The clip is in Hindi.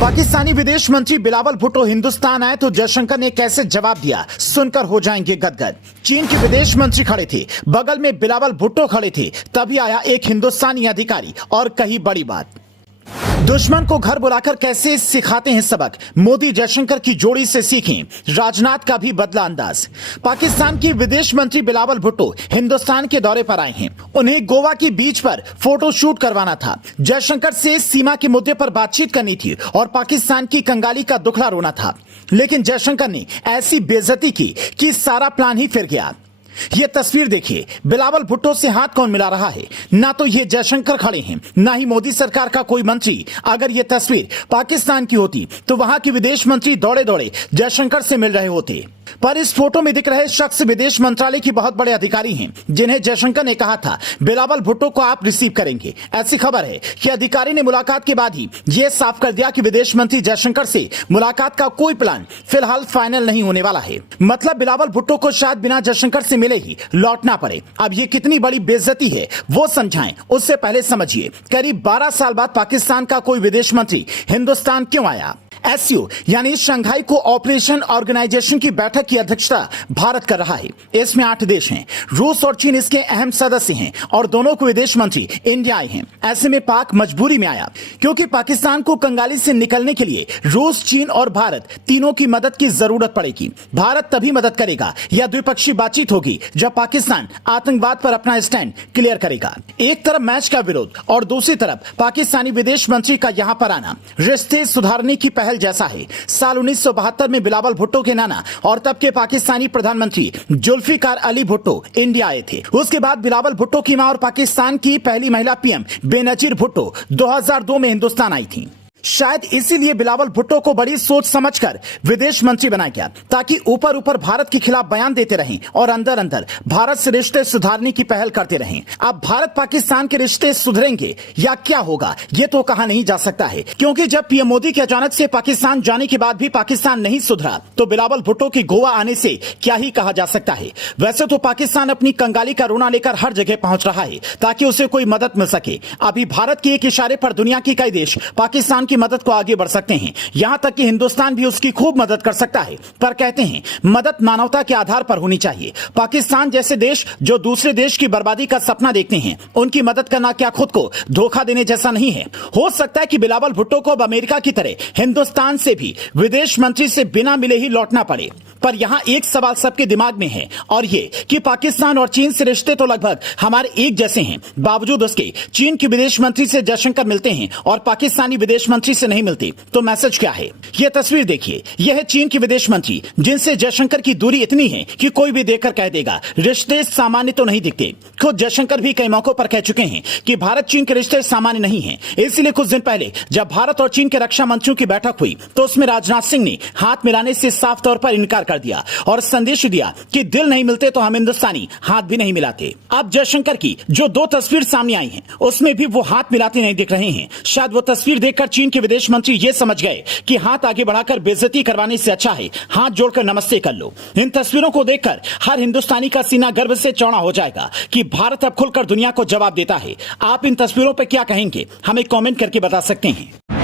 पाकिस्तानी विदेश मंत्री बिलावल भुट्टो हिंदुस्तान आए तो जयशंकर ने कैसे जवाब दिया, सुनकर हो जाएंगे गदगद। चीन के विदेश मंत्री खड़े थे, बगल में बिलावल भुट्टो खड़े थे, तभी आया एक हिंदुस्तानी अधिकारी और कही बड़ी बात। दुश्मन को घर बुलाकर कैसे सिखाते हैं सबक, मोदी जयशंकर की जोड़ी से सीखें, राजनाथ का भी बदला अंदाज। पाकिस्तान के विदेश मंत्री बिलावल भुट्टो हिंदुस्तान के दौरे पर आए हैं। उन्हें गोवा की बीच पर फोटो शूट करवाना था, जयशंकर से सीमा के मुद्दे पर बातचीत करनी थी और पाकिस्तान की कंगाली का दुखड़ा रोना था। लेकिन जयशंकर ने ऐसी बेइज्जती की कि सारा प्लान ही फिर गया। ये तस्वीर देखिए, बिलावल भुट्टो से हाथ कौन मिला रहा है? ना तो ये जयशंकर खड़े हैं, ना ही मोदी सरकार का कोई मंत्री। अगर ये तस्वीर पाकिस्तान की होती तो वहां के विदेश मंत्री दौड़े दौड़े जयशंकर से मिल रहे होते। पर इस फोटो में दिख रहे शख्स विदेश मंत्रालय की बहुत बड़े अधिकारी हैं, जिन्हें जयशंकर ने कहा था बिलावल भुट्टो को आप रिसीव करेंगे। ऐसी खबर है कि अधिकारी ने मुलाकात के बाद ही यह साफ कर दिया कि विदेश मंत्री जयशंकर से मुलाकात का कोई प्लान फिलहाल फाइनल नहीं होने वाला है। मतलब बिलावल भुट्टो को शायद बिना जयशंकर से मिले ही लौटना पड़े। अब ये कितनी बड़ी बेइज्जती है वो समझाएं, उससे पहले समझिए करीब 12 साल बाद पाकिस्तान का कोई विदेश मंत्री हिंदुस्तान क्यों आया। एससीओ यानी शंघाई कोऑपरेशन ऑर्गेनाइजेशन की बैठक की अध्यक्षता भारत कर रहा है। इसमें 8 देश हैं, रूस और चीन इसके अहम सदस्य हैं और दोनों को विदेश मंत्री इंडिया आए हैं। ऐसे में पाक मजबूरी में आया, क्योंकि पाकिस्तान को कंगाली से निकलने के लिए रूस, चीन और भारत तीनों की मदद की जरूरत पड़ेगी। भारत तभी मदद करेगा या द्विपक्षीय बातचीत होगी जब पाकिस्तान आतंकवाद पर अपना स्टैंड क्लियर करेगा। एक तरफ मैच का विरोध और दूसरी तरफ पाकिस्तानी विदेश मंत्री का यहां पर आना रिश्ते सुधारने की पहल जैसा है। साल 1972 में बिलावल भुट्टो के नाना और तब के पाकिस्तानी प्रधानमंत्री जुल्फिकार अली भुट्टो इंडिया आए थे। उसके बाद बिलावल भुट्टो की मां और पाकिस्तान की पहली महिला पीएम बेनजीर भुट्टो 2002 में हिंदुस्तान आई थी। शायद इसीलिए बिलावल भुट्टो को बड़ी सोच समझकर विदेश मंत्री बनाया गया, ताकि ऊपर ऊपर भारत के खिलाफ बयान देते रहें और अंदर अंदर भारत से रिश्ते सुधारने की पहल करते रहें। अब भारत पाकिस्तान के रिश्ते सुधरेंगे या क्या होगा ये तो कहा नहीं जा सकता है, क्योंकि जब पीएम मोदी के अचानक से पाकिस्तान जाने के बाद भी पाकिस्तान नहीं सुधरा तो बिलावल भुट्टो के गोवा आने से क्या ही कहा जा सकता है। वैसे तो पाकिस्तान अपनी कंगाली का रोना लेकर हर जगह पहुंच रहा है ताकि उसे कोई मदद मिल सके। अभी भारत के एक इशारे पर दुनिया के कई देश पाकिस्तान की मदद को आगे बढ़ सकते हैं, यहां तक कि हिंदुस्तान भी उसकी खूब मदद कर सकता है। पर कहते हैं मदद मानवता के आधार पर होनी चाहिए। पाकिस्तान जैसे देश जो दूसरे देश की बर्बादी का सपना देखते हैं, उनकी मदद करना क्या खुद को धोखा देने जैसा नहीं है? हो सकता है कि बिलावल भुट्टो को अब अमेरिका की तरह हिंदुस्तान से भी विदेश मंत्री से बिना मिले ही लौटना पड़े। पर यहां एक सवाल सबके दिमाग में है और ये कि पाकिस्तान और चीन से रिश्ते तो लगभग हमारे एक जैसे हैं, बावजूद उसके चीन के विदेश मंत्री से जयशंकर मिलते हैं और पाकिस्तानी विदेश मंत्री से नहीं मिलते। तो मैसेज क्या है? यह तस्वीर देखिए, यह है चीन के विदेश मंत्री जिनसे जयशंकर की दूरी इतनी है कि कोई भी देखकर कह देगा रिश्ते सामान्य तो नहीं दिखते। खुद जयशंकर भी कई मौकों पर कह चुके हैं कि भारत चीन के रिश्ते सामान्य नहीं है। इसलिए कुछ दिन पहले जब भारत और चीन के रक्षा मंत्रियों की बैठक हुई तो उसमें राजनाथ सिंह ने हाथ मिलाने से साफ तौर पर इनकार कर दिया और संदेश दिया कि दिल नहीं मिलते तो हम हिंदुस्तानी हाथ भी नहीं मिलाते। अब जयशंकर की जो 2 तस्वीर सामने आई हैं, उसमें भी वो हाथ मिलाते नहीं दिख रहे हैं। शायद वो तस्वीर देखकर चीन के विदेश मंत्री ये समझ गए कि हाथ आगे बढ़ाकर बेइज्जती करवाने से अच्छा है हाथ जोड़कर नमस्ते कर लो। इन तस्वीरों को देखकर हर हिंदुस्तानी का सीना गर्व से चौड़ा हो जाएगा कि भारत अब खुलकर दुनिया को जवाब देता है। आप इन तस्वीरों पर क्या कहेंगे? हमें कमेंट करके बता सकते हैं।